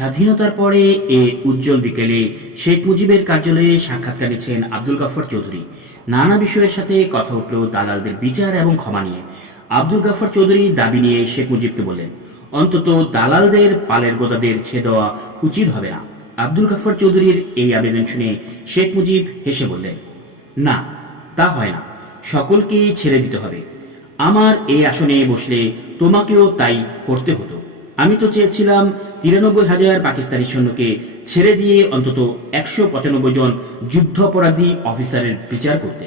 স্বাধীনতার পরে এ উজ্জ্বল বিকেলে শেখ মুজিবের কার্যালয়ে সাক্ষাৎকার নিচ্ছেন আব্দুল গাফর চৌধুরী। নানা বিষয়ের সাথে কথা উঠল দালালদের বিচার এবং ক্ষমা নিয়ে। আব্দুল গাফর চৌধুরী দাবি নিয়ে শেখ মুজিবকে বললেন, অন্তত দালালদের পালের গোদাদের ছেড়ে দেওয়া উচিত হবে না। আব্দুল গাফর চৌধুরীর এই আবেদন শুনে শেখ মুজিব হেসে বললেন, না, তা হয় না। সকলকেই ছেড়ে দিতে হবে। আমার এই আসনে বসলে তোমাকেও তাই করতে হতো। আমি তো চেয়েছিলাম তিরানব্বই হাজার পাকিস্তানি সৈন্যকে ছেড়ে দিয়ে অন্তত একশো পঁচানব্বই জন যুদ্ধাপরাধী অফিসারের বিচার করতে।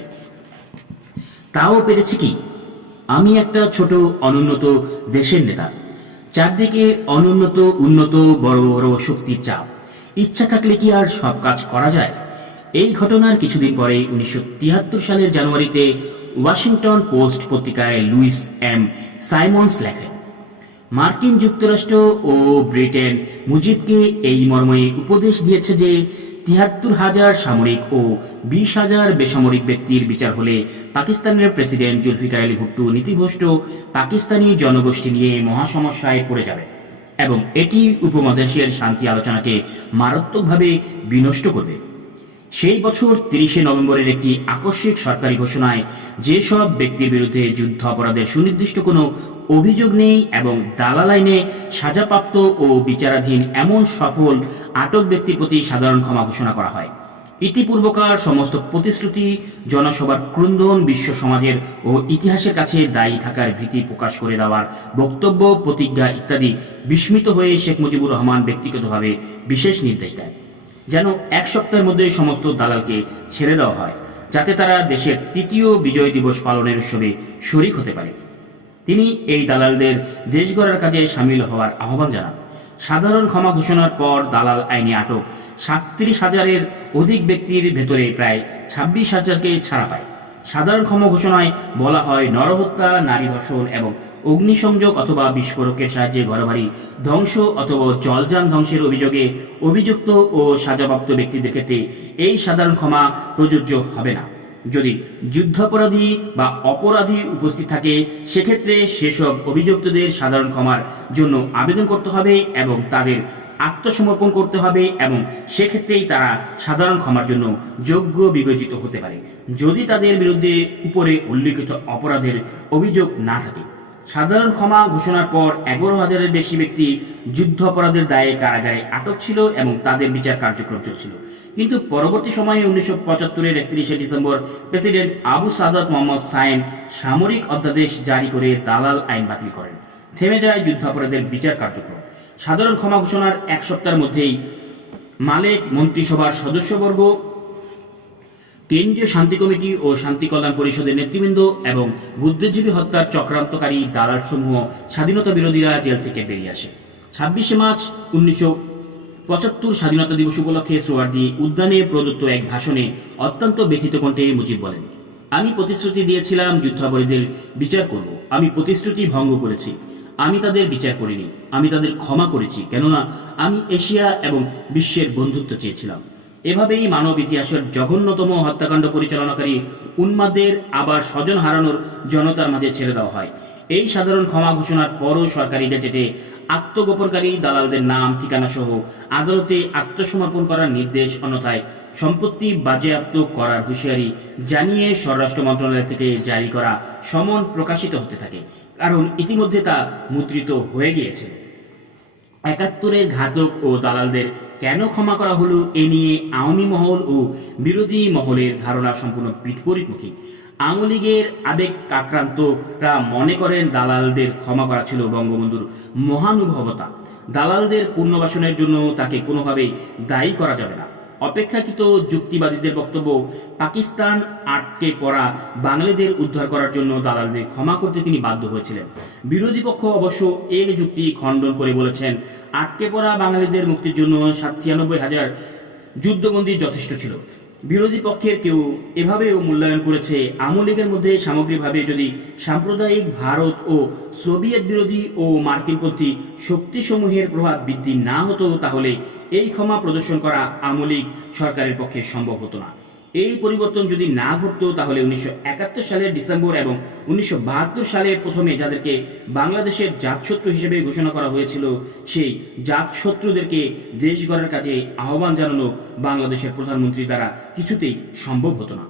তাও পেরেছি কি? আমি একটা ছোট অনুন্নত দেশের নেতা। চারদিকে অনুন্নত, উন্নত, বড় বড় শক্তির চাপ। ইচ্ছা থাকলে কি আর সব কাজ করা যায়? এই ঘটনার কিছুদিন পরে উনিশশো তিয়াত্তর সালের জানুয়ারিতে ওয়াশিংটন পোস্ট পত্রিকায় লুইস এম সাইমন্স লেখেন মার্কিন যুক্তরাষ্ট্র ও ব্রিটেন মুজিবকে এই মর্মে উপদেশ দিয়েছে যে তিয়াত্তর হাজার সামরিক ও বিশ হাজার বেসামরিক ব্যক্তির বিচার হলে পাকিস্তানের প্রেসিডেন্ট জুলফিকার আলী ভুট্টু নীতিভ্রষ্ট পাকিস্তানি জনগোষ্ঠী নিয়ে মহাসমস্যায় পড়ে যাবে এবং এটি উপমহাদেশের শান্তি আলোচনাকে মারাত্মকভাবে বিনষ্ট করবে। সেই বছর তিরিশে নভেম্বরের একটি আকস্মিক সরকারি ঘোষণায় যেসব ব্যক্তির বিরুদ্ধে যুদ্ধ অপরাধের সুনির্দিষ্ট কোনো অভিযোগ নেই এবং দালাল আইনে সাজাপ্রাপ্ত ও বিচারাধীন এমন সফল আটক ব্যক্তির প্রতি সাধারণ ক্ষমা ঘোষণা করা হয়। ইতিপূর্বকার সমস্ত প্রতিশ্রুতি জনসভার ক্রন্দন বিশ্ব সমাজের ও ইতিহাসের কাছে দায়ী থাকার ভীতি প্রকাশ করে দেওয়ার বক্তব্য, প্রতিজ্ঞা ইত্যাদি বিস্মিত হয়ে শেখ মুজিবুর রহমান ব্যক্তিগতভাবে বিশেষ নির্দেশ দেন। যেন এক সপ্তাহের মধ্যে সমস্ত দালালকে ছেড়ে দেওয়া হয়, যাতে তারা দেশের তৃতীয় বিজয় দিবস পালনের উৎসবে শরিক হতে পারে। তিনি এই দালালদের দেশ গড়ার কাজে সামিল হওয়ার আহ্বান জানান। সাধারণ ক্ষমা ঘোষণার পর দালাল আইনে আটক। সাতত্রিশ হাজারের অধিক ব্যক্তির ভেতরে প্রায় ছাব্বিশ হাজারকে ছাড়া পায়। সাধারণ ক্ষমা ঘোষণায় বলা হয়, নরহত্যা, নারী ধর্ষণ এবং অগ্নিসংযোগ অথবা বিস্ফোরকের সাহায্যে ঘরবাড়ি ধ্বংস অথবা জলযান ধ্বংসের অভিযোগে অভিযুক্ত ও সাজাপ্রাপ্ত ব্যক্তিদের ক্ষেত্রে এই সাধারণ ক্ষমা প্রযোজ্য হবে না। যদি যুদ্ধাপরাধী বা অপরাধী উপস্থিত থাকে, সেক্ষেত্রে সেসব অভিযুক্তদের সাধারণ ক্ষমার জন্য আবেদন করতে হবে এবং তাদের আত্মসমর্পণ করতে হবে এবং সেক্ষেত্রেই তারা সাধারণ ক্ষমার জন্য যোগ্য বিবেচিত হতে পারে। যদি তাদের বিরুদ্ধে উপরে উল্লিখিত অপরাধের অভিযোগ না থাকে সাধারণ ক্ষমা ঘোষণার পর এগারো হাজারের বেশি ব্যক্তি যুদ্ধ অপরাধের দায়ে কারাগারে আটক ছিল এবং তাদের বিচার কার্যক্রম চলছিল। কিন্তু পরবর্তী সময়ে উনিশশো পঁচাত্তরের একত্রিশে ডিসেম্বর প্রেসিডেন্ট আবু সাদাত মোহাম্মদ সায়েম সামরিক অধ্যাদেশ জারি করে দালাল আইন বাতিল করেন। থেমে যায় যুদ্ধাপরাধের বিচার কার্যক্রম। সাধারণ ক্ষমা ঘোষণার এক সপ্তাহের মধ্যেই মালেক মন্ত্রিসভার সদস্যবর্গ কেন্দ্রীয় শান্তি কমিটি ও শান্তি কল্যাণ পরিষদের নেতৃবৃন্দ এবং বুদ্ধিজীবী হত্যার চক্রান্তকারী দালালসমূহ স্বাধীনতা বিরোধীরা জেল থেকে বেরিয়ে আসে। ছাব্বিশে মার্চ উনিশশো পঁচাত্তর স্বাধীনতা দিবস উপলক্ষে সোয়ার্দি উদ্যানে প্রদত্ত এক ভাষণে অত্যন্ত ব্যথিত কণ্ঠে মুজিব বলেন, আমি প্রতিশ্রুতি দিয়েছিলাম যুদ্ধাপরাধীদের বিচার করব। আমি প্রতিশ্রুতি ভঙ্গ করেছি। আমি তাদের বিচার করিনি। আমি তাদের ক্ষমা করেছি। কেননা আমি এশিয়া এবং বিশ্বের বন্ধুত্ব চেয়েছিলাম। এভাবেই মানব ইতিহাসের জঘন্যতম হত্যাকাণ্ড পরিচালনাকারী উন্মাদের আবার স্বজন হারানোর জনতার মাঝে ছেড়ে দেওয়া হয়। এই সাধারণ ক্ষমা ঘোষণার পরও সরকারি গেজেটে আত্মগোপনকারী দালালদের নাম, ঠিকানা সহ আদালতে আত্মসমর্পণ করার নির্দেশ, অন্যথায় সম্পত্তি বাজেয়াপ্ত করার হুঁশিয়ারি জানিয়ে স্বরাষ্ট্র মন্ত্রণালয় থেকে জারি করা সমন প্রকাশিত হতে থাকে। কারণ ইতিমধ্যে তা মুদ্রিত হয়ে গিয়েছে। একাত্তরের ঘাতক ও দালালদের কেন ক্ষমা করা হলো এ নিয়ে আওয়ামী মহল ও বিরোধী মহলের ধারণা সম্পূর্ণ বিপরীতমুখী। আওয়ামী লীগের আবেগ আক্রান্তরা মনে করেন দালালদের ক্ষমা করা ছিল বঙ্গবন্ধুর মহানুভবতা। দালালদের পুনর্বাসনের জন্য তাকে কোনোভাবেই দায়ী করা যাবে না। অপেক্ষাকৃত যুক্তিবাদীদের বক্তব্য, পাকিস্তান আটকে পড়া বাঙালিদের উদ্ধার করার জন্য দালালদের ক্ষমা করতে তিনি বাধ্য হয়েছিলেন। বিরোধী পক্ষ অবশ্য এই যুক্তি খণ্ডন করে বলেছেন, আটকে পড়া বাঙালিদের মুক্তির জন্য সাতানব্বই হাজার যুদ্ধবন্দী যথেষ্ট ছিল। বিরোধী পক্ষের কেউ এভাবেও মূল্যায়ন করেছে আওয়ামী লীগের মধ্যে সামগ্রিকভাবে যদি সাম্প্রদায়িক ভারত ও সোভিয়েত বিরোধী ও মার্কিনপন্থী শক্তিসমূহের প্রভাব বৃদ্ধি না হতো, তাহলে এই ক্ষমা প্রদর্শন করা আওয়ামী লীগ সরকারের পক্ষে সম্ভব হতো না। এই পরিবর্তন যদি না ঘটতো, তাহলে উনিশশো একাত্তর সালের ডিসেম্বর এবং উনিশশো বাহাত্তর সালে প্রথমে যাদেরকে বাংলাদেশের জাতশত্রু হিসেবে ঘোষণা করা হয়েছিল, সেই জাতশত্রুদেরকে দেশ গড়ার কাজে আহ্বান জানানো বাংলাদেশের প্রধানমন্ত্রী দ্বারা কিছুতেই সম্ভব হতো না।